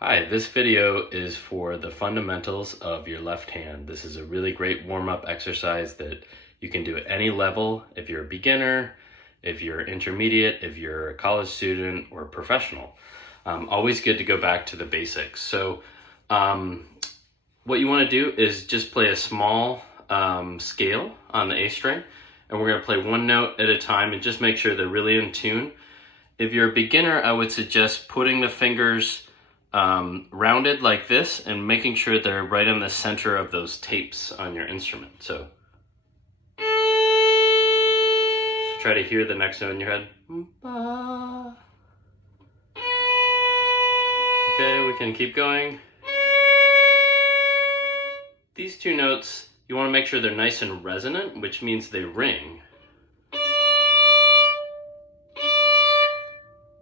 Hi, this video is for the fundamentals of your left hand. This is a really great warm-up exercise that you can do at any level. If you're a beginner, if you're intermediate, if you're a college student or professional. Always good to go back to the basics. So what you want to do is just play a small scale on the A string, and we're going to play one note at a time and just make sure they're really in tune. If you're a beginner, I would suggest putting the fingers rounded like this and making sure they're right in the center of those tapes on your instrument. So try to hear the next note in your head. Okay, we can keep going. These two notes, you want to make sure they're nice and resonant, which means they ring.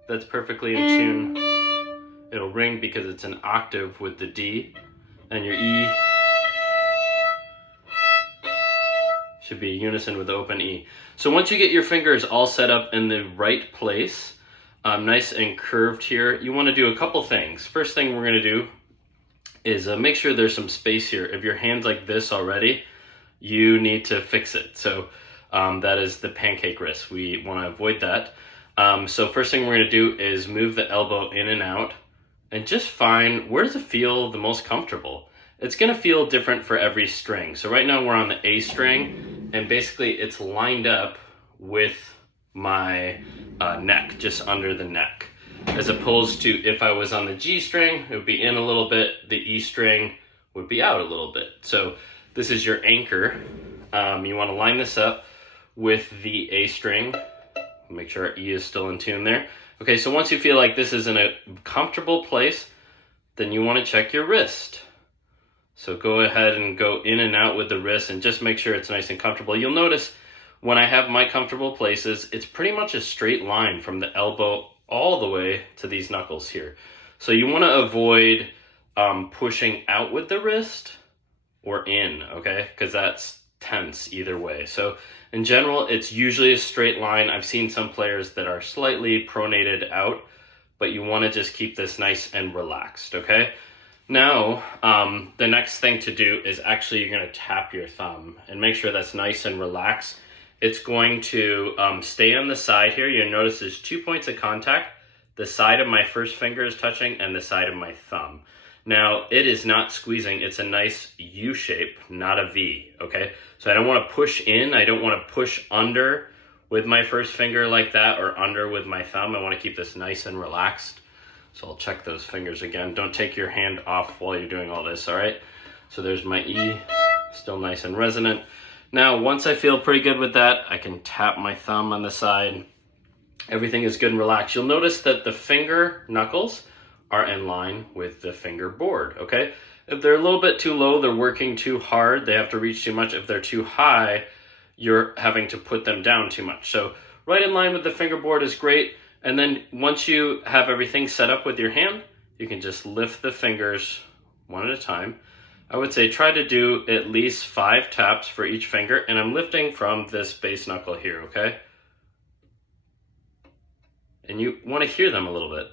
That's perfectly in tune. It'll ring because it's an octave with the D, and your E should be unison with the open E. So once you get your fingers all set up in the right place, nice and curved here, you want to do a couple things. First thing we're going to do is make sure there's some space here. If your hand's like this already, you need to fix it. So that is the pancake wrist. We want to avoid that. So first thing we're going to do is move the elbow in and out and just find, where does it feel the most comfortable? It's going to feel different for every string. So right now we're on the A string, and basically it's lined up with my neck, just under the neck. As opposed to if I was on the G string, it would be in a little bit, the E string would be out a little bit. So this is your anchor. You want to line this up with the A string. Make sure our E is still in tune there. Okay, so once you feel like this is in a comfortable place, then you want to check your wrist. So go ahead and go in and out with the wrist and just make sure it's nice and comfortable. You'll notice when I have my comfortable places, it's pretty much a straight line from the elbow all the way to these knuckles here. So you want to avoid pushing out with the wrist or in, okay? Because that's tense either way. So in general, it's usually a straight line. I've seen some players that are slightly pronated out, but you want to just keep this nice and relaxed, okay? Now, the next thing to do is actually you're going to tap your thumb and make sure that's nice and relaxed. It's going to stay on the side here. You'll notice there's 2 points of contact. The side of my first finger is touching and the side of my thumb. Now, it is not squeezing. It's a nice U shape, not a V, okay? So I don't want to push in. I don't want to push under with my first finger like that or under with my thumb. I want to keep this nice and relaxed. So I'll check those fingers again. Don't take your hand off while you're doing all this, all right? So there's my E, still nice and resonant. Now, once I feel pretty good with that, I can tap my thumb on the side. Everything is good and relaxed. You'll notice that the finger knuckles are in line with the fingerboard, okay? If they're a little bit too low, they're working too hard, they have to reach too much. If they're too high, you're having to put them down too much. So right in line with the fingerboard is great. And then once you have everything set up with your hand, you can just lift the fingers one at a time. I would say try to do at least 5 taps for each finger, and I'm lifting from this base knuckle here, okay? And you want to hear them a little bit.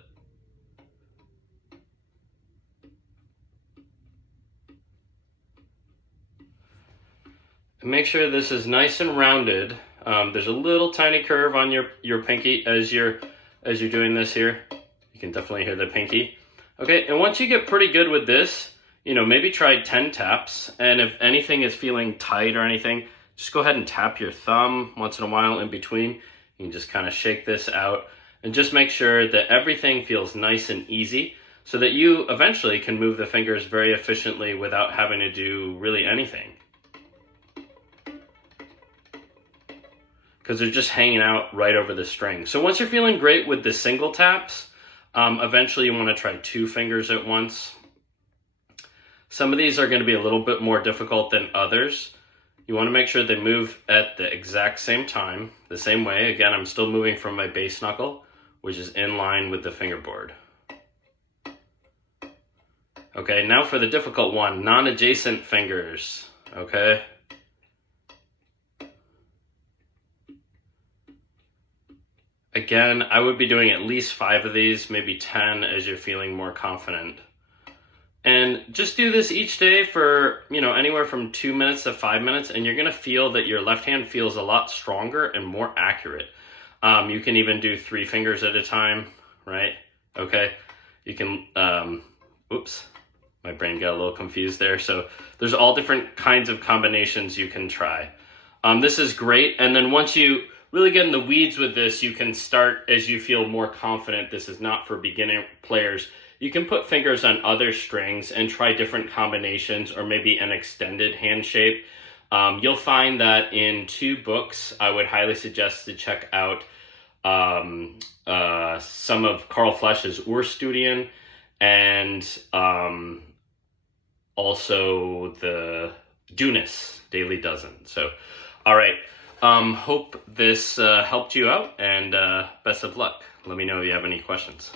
Make sure this is nice and rounded. There's a little tiny curve on your pinky as you're doing this here. You can definitely hear the pinky. Okay, and once you get pretty good with this, maybe try 10 taps. And if anything is feeling tight or anything, just go ahead and tap your thumb once in a while in between. You can just kind of shake this out and just make sure that everything feels nice and easy so that you eventually can move the fingers very efficiently without having to do really anything. Because they're just hanging out right over the string. So once you're feeling great with the single taps, eventually you want to try 2 fingers at once. Some of these are going to be a little bit more difficult than others. You want to make sure they move at the exact same time, the same way. Again, I'm still moving from my base knuckle, which is in line with the fingerboard. Okay, now for the difficult one, non-adjacent fingers, okay? Again, I would be doing at least 5 of these, maybe 10 as you're feeling more confident. And just do this each day for, anywhere from 2 minutes to 5 minutes, and you're gonna feel that your left hand feels a lot stronger and more accurate. You can even do 3 fingers at a time, right? Okay, you can, oops, my brain got a little confused there. So there's all different kinds of combinations you can try. This is great, and then once you really get in the weeds with this, you can start as you feel more confident. This is not for beginner players. You can put fingers on other strings and try different combinations or maybe an extended hand shape. You'll find that in 2 books, I would highly suggest to check out some of Carl Flesch's Urstudien and also the Dunis Daily Dozen. So, all right. Hope this helped you out, and best of luck. Let me know if you have any questions.